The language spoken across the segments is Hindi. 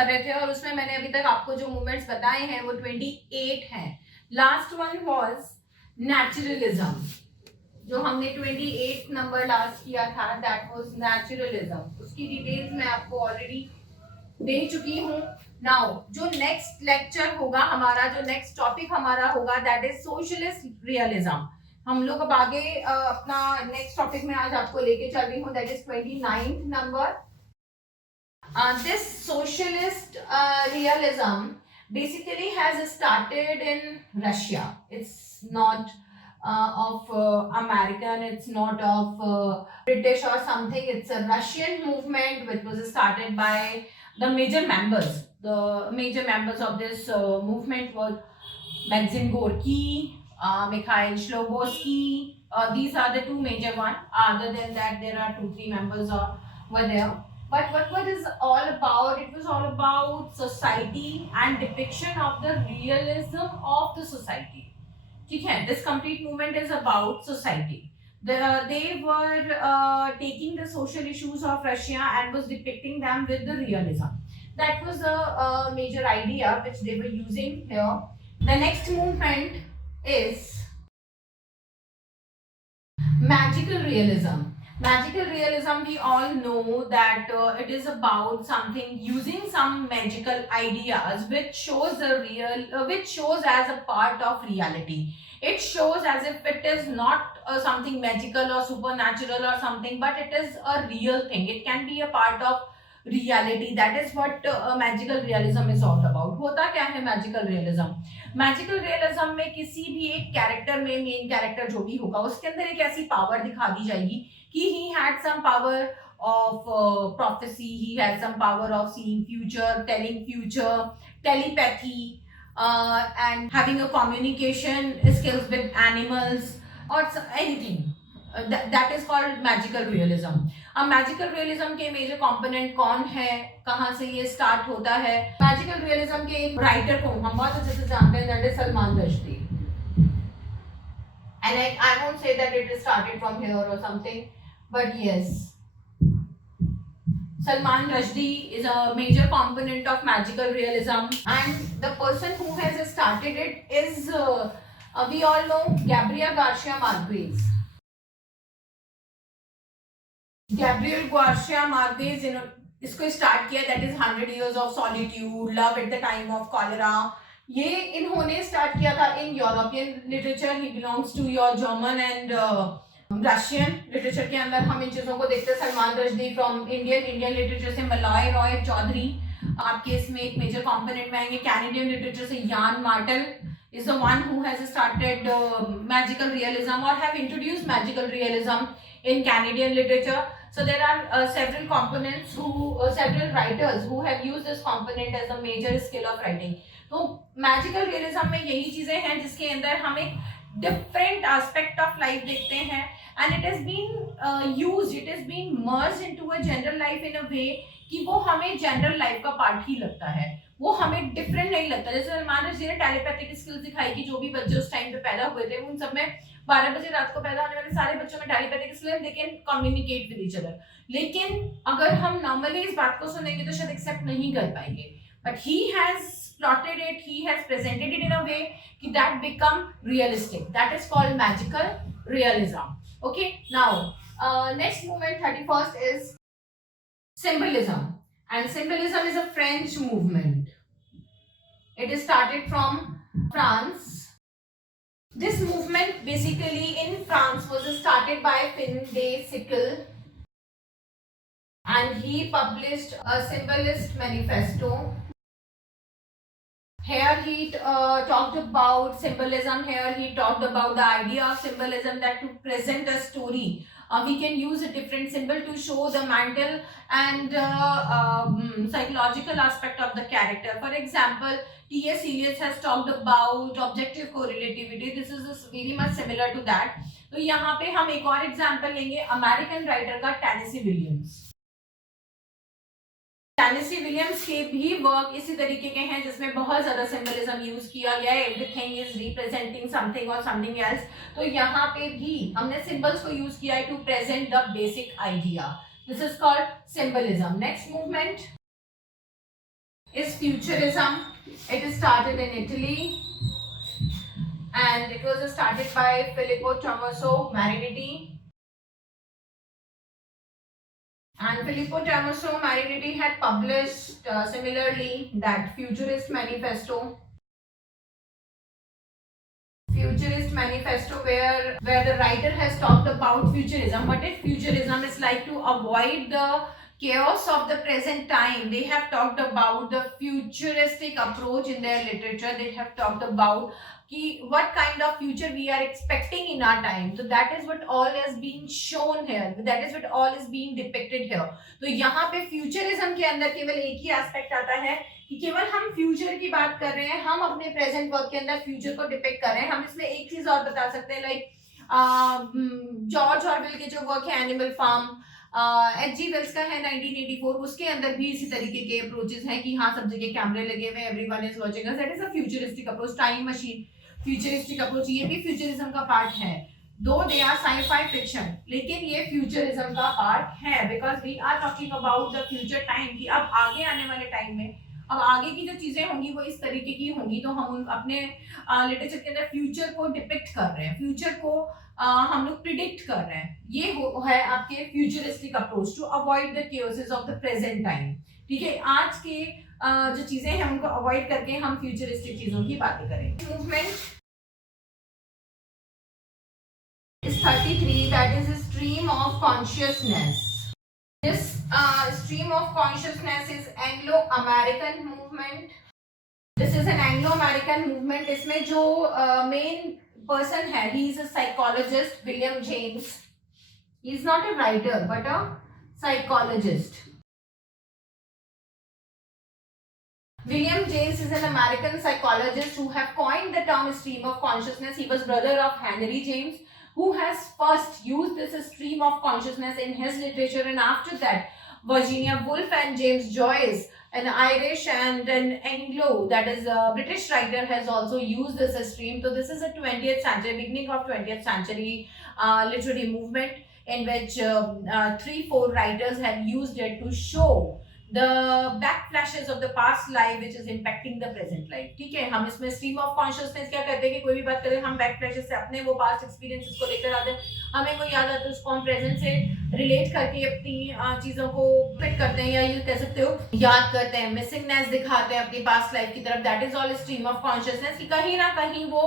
कर रहे थे और उसमें मैंने अभी तक आपको जो मूवमेंट्स बताए हैं वो 28 हैं। लास्ट वन वाज नेचुरलिज्म, जो हमने 28 नंबर लास्ट किया था, दैट वाज नेचुरलिज्म। उसकी डिटेल्स मैं आपको ऑलरेडी दे चुकी हूँ। नाउ जो नेक्स्ट लेक्चर होगा हमारा, जो नेक्स्ट टॉपिक हमारा होगा, दैट इज सोशलिस्ट रियलिज्म। हम लोग अब आगे अपना नेक्स्ट टॉपिक में आज आपको लेके चल रही हूँ, that is 29th number. This socialist realism basically has started in Russia. It's not of American, it's not of British or something. It's a Russian movement which was started by the major members. The major members of this movement were Maxim Gorky, Mikhail Shlobodsky. These are the two major ones. Other than that, there are 2-3 members were there. But what was it all about? It was all about society and depiction of the realism of the society. ठीक है, this complete movement is about society. They were taking the social issues of Russia and was depicting them with the realism. That was the major idea which they were using here. The next movement is magical realism. Magical realism, we all know that it is about something using some magical ideas which shows the real, which shows as a part of reality. It shows as if it is not something magical or supernatural or something, but it is a real thing. It can be a part of reality. That is what magical realism is all about. होता क्या है magical realism? मैजिकल रियलिज्म में किसी भी एक कैरेक्टर में, मेन कैरेक्टर जो भी होगा, उसके अंदर एक ऐसी पावर दिखा दी जाएगी कि he had some power of prophecy, he had some power of seeing future, telling future, telepathy and having a communication skills with animals और anything. That is called magical realism. अब मैजिकल रियलिज्म के मेजर कंपोनेंट कौन है, कहां से ये स्टार्ट होता है? मैजिकल रियलिज्म के एक राइटर को हम बहुत अच्छे से जानते हैं, that is Salman Rushdie. And I won't say that it started from here or something, but yes, Salman Rushdie is a major component of magical realism, and the person who has started it is we all know Gabriel Garcia Marquez. Gabriel Garcia Marquez इसको स्टार्ट किया, that is 100 Years of Solitude, Love at the Time of Cholera। ये इन्होंने स्टार्ट किया था in European literature. He belongs to your German and Russian literature के अंदर हम इन चीजों को देखते हैं। Salman Rushdie from Indian literature से मलॉय रॉय चौधरी आपके इसमें एक मेजर कंपोनेंट में आएंगे। कैनेडियन लिटरेचर से यान mortal is the one who has started magical realism or have introduced magical realism in Canadian literature. So there are several components several writers who have used this component as a major skill of writing. तो मैजिकल रियलिज्म में यही चीजें हैं जिसके अंदर हम एक डिफरेंट एस्पेक्ट ऑफ लाइफ देखते हैं, and it is been used, it is been merged into a general life in a way कि वो हमें जनरल लाइफ का पार्ट ही लगता है, वो हमें डिफरेंट नहीं लगता। जैसे सलमान रश्दी ने टेलीपैथिक स्किल्स दिखाई कि जो भी बच्चे उस टाइम पे पैदा हुए थे उन सब में 12 बजे रात को पैदा होने वाले सारे बच्चों में telepathic skills, they can communicate with each other. लेकिन अगर हम नॉर्मली इस बात को सुनेंगे तो शायद एक्सेप्ट नहीं कर पाएंगे, but he has plotted it, he has presented it in a way that become realistic. That is called magical realism. Okay, now next movement 31st is symbolism, and symbolism is a French movement. It is started from France. This movement basically in France was started by Fin de Siècle, and he published a symbolist manifesto. Here he talked about symbolism. Here he talked about the idea of symbolism, that to present a story, we can use a different symbol to show the mental and psychological aspect of the character. For example, T.S. Eliot has talked about objective correlativity. This is very much similar to that. तो यहाँ पे हम एक और एग्जाम्पल लेंगे अमेरिकन राइटर का, टेनेसी विलियम्स। टेनेसी विलियम्स के भी वर्क इसी तरीके के हैं जिसमें बहुत ज्यादा सिंबलिज्म यूज किया गया है। एवरीथिंग इज रिप्रेजेंटिंग समथिंग और समथिंग एल्स। तो यहाँ पे भी हमने सिंबल्स को यूज किया है to present the basic idea. This is called symbolism. Next movement is Futurism. It is started in Italy and it was started by Filippo Tommaso Marinetti. And Filippo Tommaso Marinetti had published similarly that Futurist Manifesto. Futurist Manifesto, where the writer has talked about futurism. What if futurism is like to avoid the chaos of the present time? They have talked about the futuristic approach in their literature. They have talked about what kind of future we are expecting in our time. So that is what all is being shown here. That is what all is being depicted here. तो यहाँ पे futurism के अंदर केवल एक ही aspect आता है कि केवल हम फ्यूचर की बात कर रहे हैं, हम अपने प्रेजेंट वर्क के अंदर फ्यूचर को डिपिक्ट कर रहे हैं. हम इसमें एक चीज और बता सकते हैं, लाइक जॉर्ज ऑरवेल के जो वर्क है एनिमल फार्म, H.G. वेल्स का है 1984, उसके अंदर भी इसी तरीके के अप्रोचेस हैं कि हाँ सब जगह कैमरे लगे हुए, everyone is watching us. That is a futuristic approach. Time machine futuristic approach, ये भी फ्यूचरिज्म का पार्ट है. दो दे आर साइ-फाई फिक्शन, लेकिन ये फ्यूचरिज्म का पार्ट है because we are talking about the future time कि अब आगे आने वाले टाइम में अब आगे की जो चीजें होंगी वो इस तरीके की होंगी. तो हम अपने लिटरेचर के अंदर फ्यूचर को डिपिक्ट कर रहे हैं, फ्यूचर को हम लोग प्रिडिक्ट कर रहे हैं. ये है आपके futuristic approach to avoid the chaoses of the present time. ठीक है, आज के जो चीजें हैं उनको अवॉइड करके हम फ्यूचरिस्टिक चीजों की बातें करेंगे. Movement is 33, that is a stream of consciousness. This stream of consciousness is Anglo-American movement. This is an Anglo-American movement. इसमें जो main person है, he is a psychologist, William James. He is not a writer but a psychologist. William James is an American psychologist who have coined the term stream of consciousness. He was brother of Henry James, who has first used this stream of consciousness in his literature, and after that Virginia Woolf and James Joyce, an Irish and an Anglo, that is a British writer, has also used this stream. So this is a 20th century, beginning of 20th century literary movement in which 3-4 writers had used it to show the backflashes of the past life which is impacting the present life. ठीक है, हम इसमें stream of consciousness क्या करते हैं कि कोई भी बात करें हम backflashes से अपने वो past experiences को लेकर आते हैं, हमें वो याद आता है, उसको हम present से relate करके अपनी चीजों को fit करते हैं या ये कह सकते हो याद करते हैं, missingness दिखाते हैं अपनी past life की तरफ. That is all stream of consciousness कि कहीं ना कहीं वो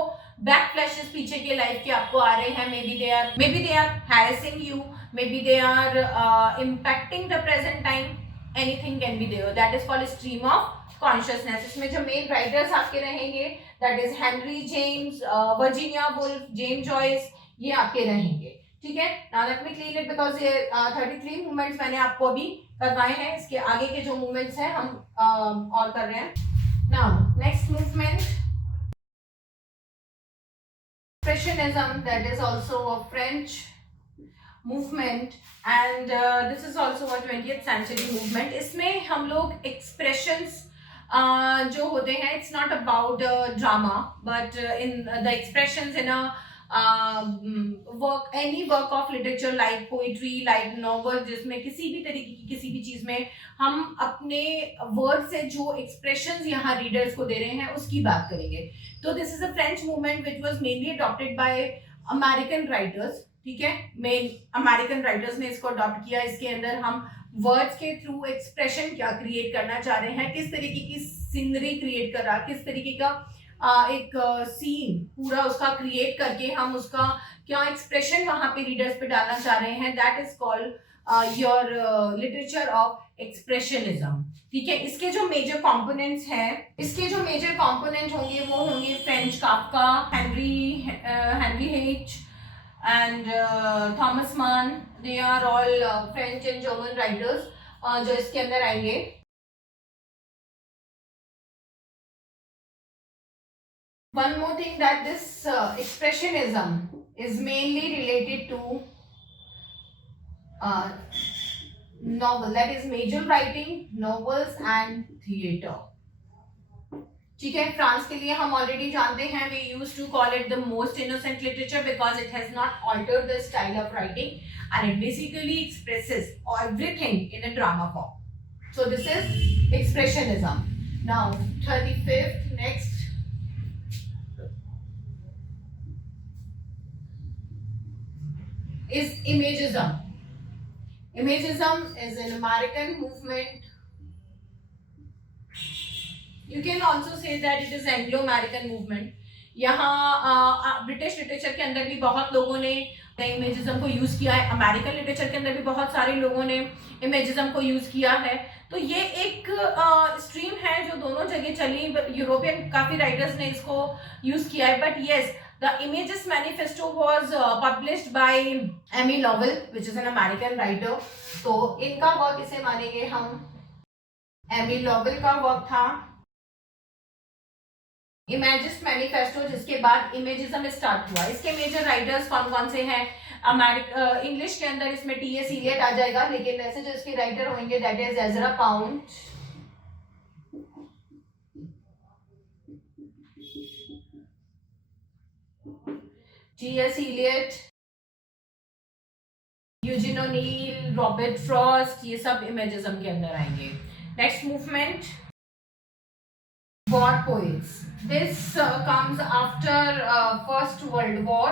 backflashes पीछे के life के आपको आ रहे हैं. maybe they are harassing you, maybe they are impacting the present time. Anything can be there. That is called stream of consciousness. इसमें जो main writers आपके रहेंगे, that is Henry James, Virginia Woolf, James Joyce, ये आपके रहेंगे. ठीक है, now let me clean it because ये 33 movements मैंने आपको अभी करवाए हैं. इसके आगे के जो movements हैं हम और कर रहे हैं. Now next movement, Expressionism, that is also a French movement and this is also a 20th century movement. इसमें हम लोग expressions जो होते हैं, it's not about drama but in the expressions in a work, any work of literature like poetry, like novel, जिसमें किसी भी तरीके की किसी भी चीज में हम अपने वर्ड से जो expressions यहाँ readers को दे रहे हैं उसकी बात करेंगे. तो this is a French movement which was mainly adopted by American writers. ठीक है, मेन अमेरिकन राइटर्स ने इसको अडॉप्ट किया. इसके अंदर हम वर्ड्स के थ्रू एक्सप्रेशन क्या क्रिएट करना चाह रहे हैं, किस तरीके की सीनरी क्रिएट कर रहा, किस तरीके का एक सीन पूरा उसका क्रिएट करके हम उसका क्या एक्सप्रेशन वहां पे रीडर्स पे डालना चाह रहे हैं. That is called your literature of expressionism. ठीक है, इसके जो मेजर कंपोनेंट्स हैं, इसके जो मेजर कंपोनेंट होंगे वो होंगे French Kafka, Henry H and Thomas Mann. They are all French and German writers जो इसके अंदर आएंगे. One more thing, that this expressionism is mainly related to novel, that is major writing, novels and theatre. ठीक है, फ्रांस के लिए हम ऑलरेडी जानते हैं, we used to call it the most innocent literature because it has not altered the style of writing and it basically expresses everything in a drama form. So this is expressionism. Now 35th, next is Imagism. Imagism is an American movement. You can also say that it is Anglo-American movement. यहाँ ब्रिटिश लिटरेचर के अंदर भी बहुत लोगों ने इमेजिज्म को यूज किया है, अमेरिकन लिटरेचर के अंदर भी बहुत सारे लोगों ने इमेजिज्म को यूज किया है. तो ये एक स्ट्रीम है जो दोनों जगह चली. यूरोपियन काफी राइटर्स ने इसको यूज किया है, but yes the images manifesto was published by Amy Lowell which is an American writer. तो इनका वर्क इसे मानेंगे हम. एमी लॉवेल का वर्क था इमेजिस्ट मैनिफेस्टो, जिसके बाद इमेजिज्म स्टार्ट हुआ. इसके मेजर राइटर्स कौन कौन से हैं? इंग्लिश के अंदर इसमें टी.एस. इलियट आ जाएगा, लेकिन ऐसे जो इसके राइटर होंगे that is Ezra Pound, T S. Eliot, Eugene O'Neill, Robert Frost, ये सब इमेजिज्म के अंदर आएंगे. Next movement war poets. This comes after First World War,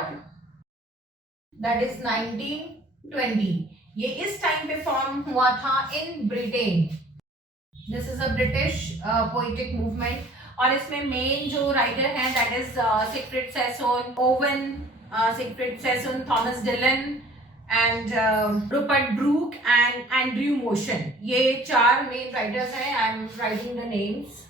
that is 1920. ये इस टाइम पे फॉर्म हुआ था in Britain. This is a British poetic movement और इसमें मेन जो राइटर हैं that is Siegfried Sassoon, Owen Siegfried Sassoon, Thomas Dylan and Rupert Brooke and Andrew Motion. ये चार मेन राइटर्स हैं. I am writing the names.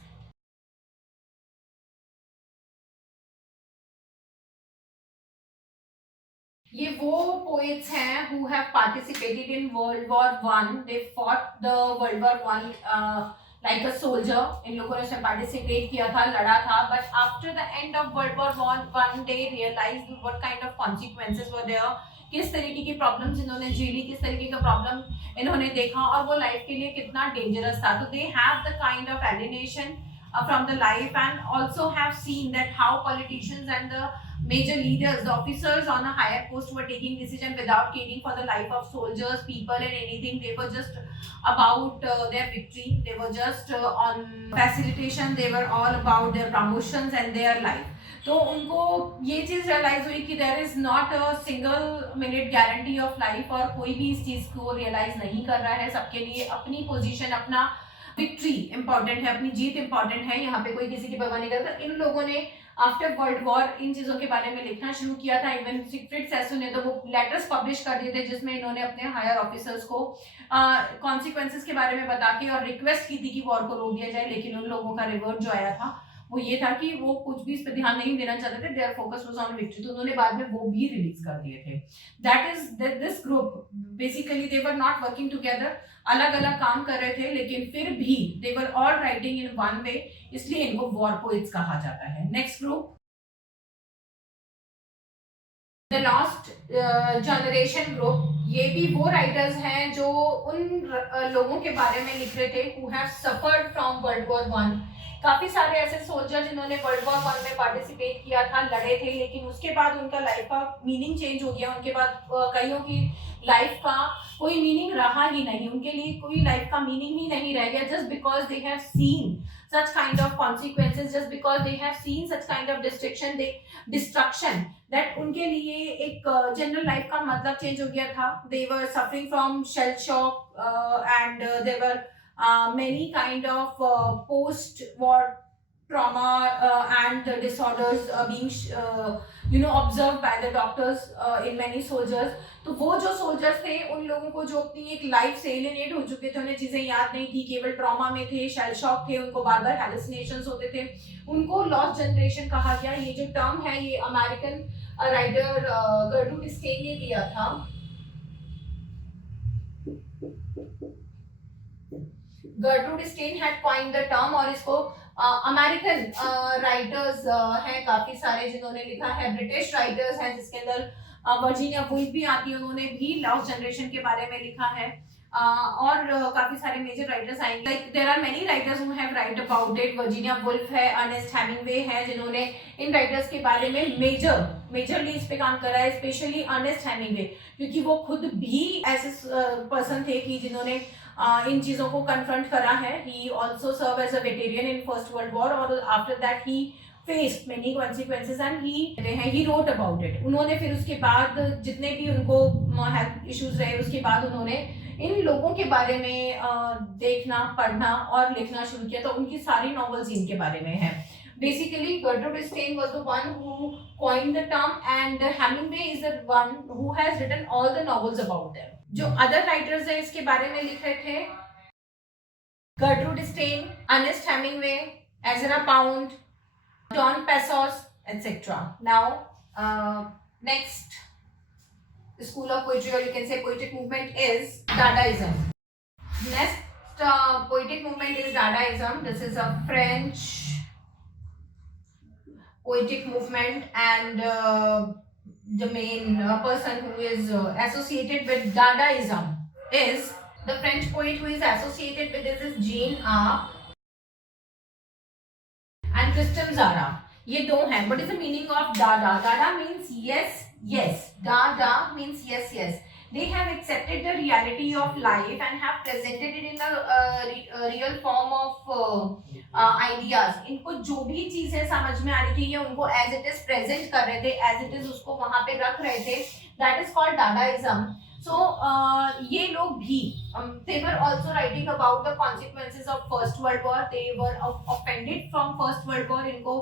ये वो पोएट्स हैं who have participated in World War One. They fought the World War One like a soldier. इन लोगों ने उसमें participate किया था, लड़ा था. But after the end of World War One, they realized what kind of consequences were there. किस तरीके की प्रॉब्लम्स इन्होंने झेली, किस तरीके का प्रॉब्लम इन्होंने देखा और वो लाइफ के लिए कितना डेंजरस था. तो they have the kind of alienation from the life and also have seen that how politicians and the major leaders, the officers on a higher post were taking decision without caring for the life of soldiers, people and anything. They were just about their victory. They were just on facilitation. They were all about their promotions and their life. तो उनको ये चीज रियलाइज हुई कि there is not a single minute guarantee of life और कोई भी इस चीज को रियलाइज नहीं कर रहा है. सबके लिए अपनी पोजीशन, अपना विक्ट्री इंपॉर्टेंट है, अपनी जीत इंपॉर्टेंट है. यहाँ पे कोई किसी की परवाह नहीं करता. इन लोगों ने आफ्टर वर्ल्ड वॉर इन चीजों के बारे में लिखना शुरू किया था. इवन सिगफ्रिड सेसोन ने तो वो लेटर्स पब्लिश कर दिए थे जिसमें इन्होंने अपने हायर ऑफिसर्स को कॉन्सिक्वेंसेस के बारे में बता के और रिक्वेस्ट की थी कि वॉर को रोक दिया जाए. लेकिन उन लोगों का रिवर्ट जो आया था वो ये था कि वो कुछ भी इस पर ध्यान नहीं देना चाहते थे. Their focus was on victory. तो उन्होंने बाद में वो भी रिलीज कर दिए थे. That is this group basically they were not working together. अलग अलग काम कर रहे थे लेकिन फिर भी they were all writing in one way, इसलिए इनको वॉर पोएट्स कहा जाता है. Next group the last generation group. ये भी वो राइटर्स हैं जो उन लोगों के बारे में लिख रहे थे who have suffered from world war one. काफी सारे ऐसे सोल्जर जिन्होंने वर्ल्ड वॉर वन में पार्टिसिपेट किया था, लड़े थे, लेकिन उसके बाद उनका लाइफ का मीनिंग चेंज हो गया. उनके बाद कईयों की लाइफ का कोई मीनिंग रहा ही नहीं. उनके लिए कोई लाइफ का मीनिंग ही नहीं रह गया just because they have seen such kind of consequences, just because they have seen such kind of destruction that उनके लिए एक जनरल लाइफ का मतलब चेंज हो गया था. They were suffering from shell shock and there were many kind of post-war trauma and disorders being observed by the doctors in many soldiers. तो वो जो सोल्जर्स थे उन लोगों को जो अपनी एक लाइफ से एलिनेट हो चुके थे, उन्हें चीजें याद नहीं थी, केवल ट्रॉमा में थे, शेल शॉक थे, उनको बार बार हैलुसिनेशंस होते थे, उनको लॉस्ट जनरेशन कहा गया. ये जो टर्म है ये अमेरिकन राइटर गर्ट्रूड स्टेन ने दिया था. Gertrude Stein had coined the term और इसको अमेरिकन राइटर्स हैं काफी सारे जिन्होंने लिखा है. ब्रिटिश राइटर्स हैं जिसके अंदर वर्जीनिया वुल्फ भी आती है, उन्होंने भी लॉस्ट जनरेशन के बारे में लिखा है. और काफी सारे मेजर राइटर्स आएंगे. Like there are many writers who have write about it. Virginia Woolf है, अर्नेस्ट हेमिंगवे है जिन्होंने इन राइटर्स के बारे में मेजरली इस पे काम करा है. स्पेशली अर्नेस्ट हेमिंगवे क्योंकि वो खुद भी ऐसे पर्सन थे कि जिन्होंने इन चीजों को कन्फ्रंट करा है. He also serve as a veteran in First World War और after that he faced many consequences and he wrote about it. उन्होंने फिर उसके बाद जितने भी उनको हेल्थ इश्यूज रहे उसके बाद उन्होंने इन लोगों के बारे में देखना, पढ़ना और लिखना शुरू किया. तो उनकी सारी नॉवेल्स इनके बारे में है. Basically, Gertrude Stein was the one who coined the term, and Hemingway is the one who has written all the novels about them. जो other writers हैं इसके बारे में लिख रहे थे, Gertrude Stein, Ernest Hemingway, Ezra Pound, John Passos, etc. Now, next school of poetry, or you can say poetic movement, is Dadaism. Next poetic movement is Dadaism. This is a French poetic movement, and the main person who is associated with Dadaism is the French poet who is associated with this is Jean Arp and Christian Zara. ये दो हैं. What is the meaning of Dada? Dada means yes, yes. Dada means yes, yes. They have accepted the reality of life and have presented it in a real form of ideas. इनको जो भी चीजें समझ में आ रही थी ये उनको as it is present कर रहे थे, as it is उसको वहां पे रख रहे थे. That is called Dadaism. So ये लोग भी they were also writing about the consequences of First World War. They were offended from First World War. इनको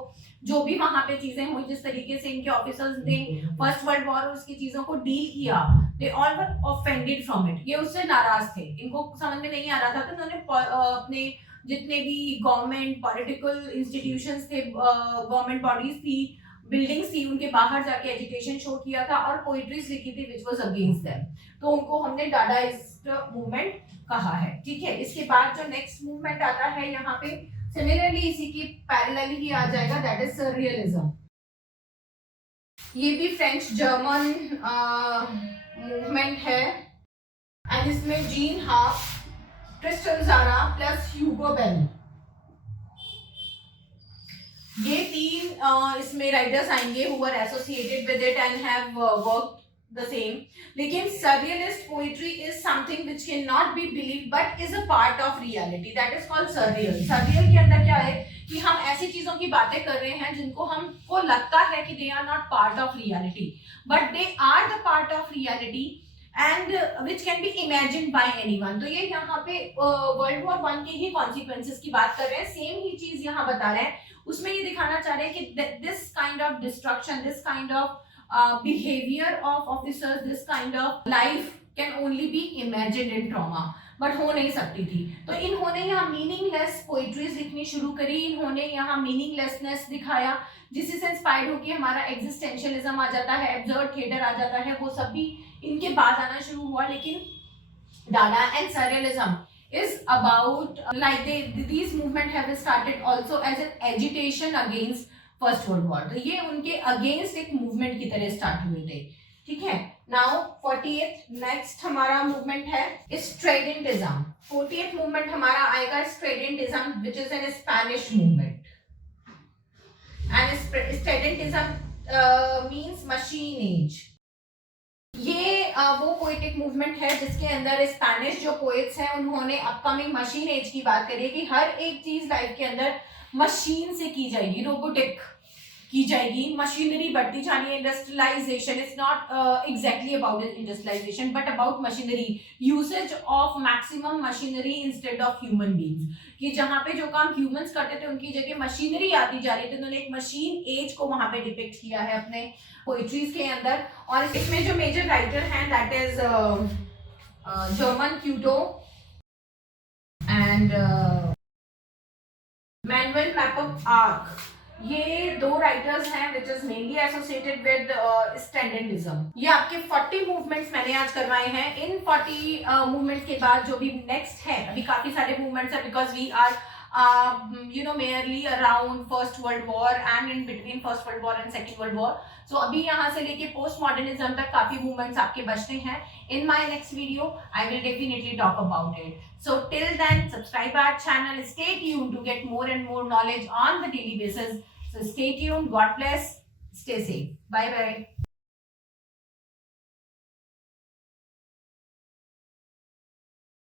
जो भी वहां पे चीजें हुई, जिस तरीके से इनके ऑफिसर्स ने फर्स्ट वर्ल्ड वॉर और उसकी चीजों को डील किया, they all were offended from it. ये उससे नाराज थे, इनको समझ में नहीं आ रहा था. तो उन्होंने अपने जितने भी गवर्नमेंट पॉलिटिकल इंस्टीट्यूशंस थे, गवर्नमेंट बॉडीज थी, बिल्डिंग्स थी, उनके बाहर जाके एजुकेशन शो किया था और पोइट्रीज लिखी थी विच वाज अगेंस्ट देम. तो उनको हमने डाडाइस्ट मूवमेंट कहा है. ठीक है. इसके बाद जो नेक्स्ट मूवमेंट आता है यहाँ पे सिमिलरली इसी की पैरेलल ही आ जाएगा, दैट इज सररियलिज्म. ये भी फ्रेंच जर्मन मूवमेंट है एंड इसमें Jean Harp, Kristen Zara plus Hugo Bell, ये तीन इसमें राइटर्स आएंगे who were associated with it and have worked the same. लेकिन surrealist poetry is something which cannot be believed but is a part of reality. That is called surreal. Surreal के अंदर क्या है कि हम ऐसी चीजों की बातें कर रहे हैं जिनको हमको लगता है कि they are not part of reality, but they are the part of reality and which can be imagined by anyone. तो ये यहाँ पे World War I के ही consequences की बात कर रहे हैं. सेम ही चीज यहाँ बता रहे हैं. उसमें ये दिखाना चाह रहे हैं कि this kind of destruction, this kind of behavior of officers, this kind of life can only be imagined in trauma, but हो नहीं सकती थी. तो इन्होंने यहाँ मीनिंगलेस पोइट्रीज लिखनी शुरू करी. इन्होंने यहाँ मीनिंगलेसनेस दिखाया जिससे से इंस्पायर्ड होकर हमारा एग्जिस्टेंशियलिज्म आ जाता है, एब्सर्ड थिएटर आ जाता है. वो सब भी इनके बाद आना शुरू हुआ. लेकिन Dada and surrealism is about like these movement have started also as an agitation against First World War. तो ये उनके अगेंस्ट एक मूवमेंट की तरह स्टार्ट हुए थे. ठीक है. नाउ 48th नेक्स्ट हमारा मूवमेंट है स्ट्रेडेंटिज्म. 48th मूवमेंट हमारा आएगा Stridentism which is an Spanish movement and Stridentism means machine age. ये वो पोएटिक मूवमेंट है जिसके अंदर स्पेनिश जो पोएट्स हैं उन्होंने अपकमिंग मशीन एज की बात करी है कि हर एक चीज लाइफ के अंदर मशीन से की जाएगी, रोबोटिक की जाएगी, मशीनरी बढ़ती जानी है. Industrialisation is not exactly about industrialisation but about machinery, usage of maximum machinery instead of human beings. कि जहाँ पे जो काम ह्यूमंस करते थे उनकी जगह मशीनरी आती जा रही थी. उन्होंने एक मशीन एज को वहां पे डिपिक्ट किया है अपने पोइट्रीज के अंदर. और इसमें जो मेजर राइटर हैं that is German Cuto and Manuel मैकअप आर्क. ये दो राइटर्स हैं which is mainly associated with standardism. ये आपके 40 मूवमेंट्स मैंने आज करवाए हैं. इन 40 मूवमेंट्स के बाद जो भी नेक्स्ट है, अभी काफी सारे मूवमेंट्स है because we are merely around First World War and in between First World War and Second World War. So अभी यहाँ से लेके पोस्ट मॉडर्निज्म तक काफी मूवमेंट्स आपके बचते हैं. In my next video, I will definitely talk about it. So till then, subscribe our channel. Stay tuned to get more and more knowledge on the daily basis. So stay tuned. God bless. Stay safe. Bye bye.